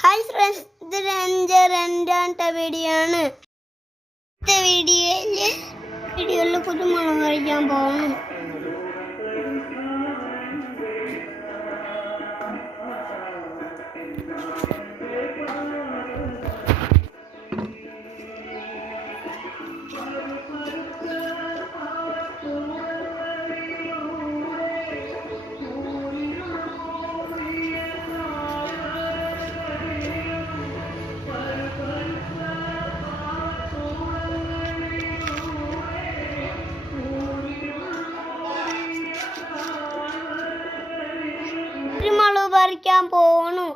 Hi friends, ഇത് രണ്ടാമത്തെ video ആണ്. വീഡിയോയിൽ കുരുമുളക് കഴിക്കാൻ പോകുന്നു. കുരുമുളക് പറിക്കാൻ പോണു.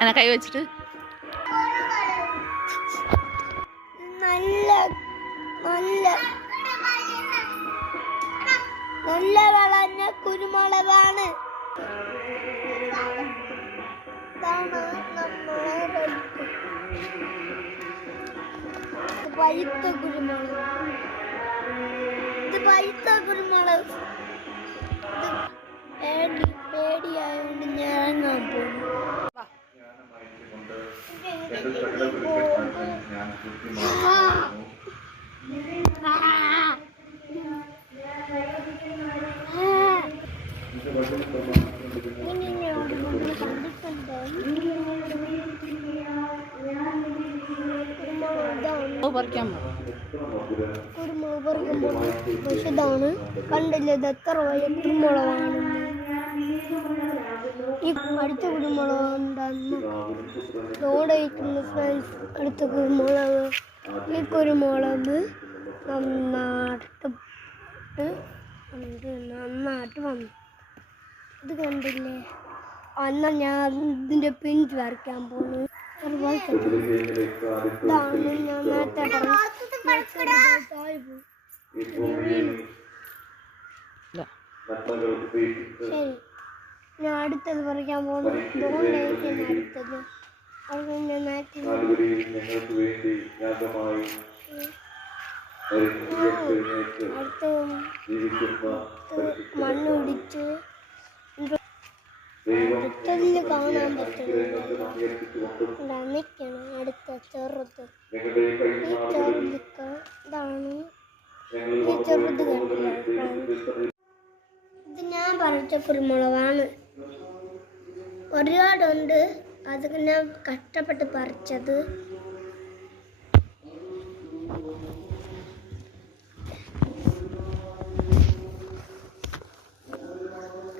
അന കൈ വെച്ചിട്ട് നല്ല നല്ല നല്ല വളഞ്ഞ കുരുമുളകാണ്. പഴുത്ത കുരുമുളക്, ഇത് പഴുത്ത കുരുമുളക്. പേടിയായോണ്ട് ഞാൻ പോകുന്നു. കുരുമുളക് പറിക്കുമ്പോൾ പക്ഷെ ഇതാണ് കണ്ടില്ല, ഇത് എത്ര വലിയ കുരുമുളകാണ്. ഈ അടുത്ത കുരുമുളക് ഉണ്ടെന്ന് തോടയിക്കുന്നു ഫ്രണ്ട്സ്. അടുത്ത കുരുമുളക്, ഈ കുരുമുളക് നന്നായിട്ട് വന്നു. ഇത് കണ്ടില്ലേ? അന്ന് ഞാൻ ഇതിൻ്റെ പിഞ്ച് വരയ്ക്കാൻ പോകുന്നു. ഇതാണ് ഞാൻ നേരത്തെ ശരി. ഞാൻ അടുത്തത് പറിക്കാൻ പോകുന്നു. ഇതുകൊണ്ടായിരിക്കും അടുത്തത്. അത് ഞാൻ നേരത്തെ മണ്ണ് പിടിച്ച് അടുത്തതിൽ കാണാൻ പറ്റുന്നില്ല. അടുത്ത ചെറുത്, ഈ ചെറുതൊക്കെ ഇതാണ്. ഈ ചെറുത് കണ്ടില്ല? ഇത് ഞാൻ പറിച്ച കുരുമുളകാണ്. ഒരുപാടുണ്ട്, അതൊക്കെ ഞാൻ കഷ്ടപ്പെട്ട് പറിച്ചത്.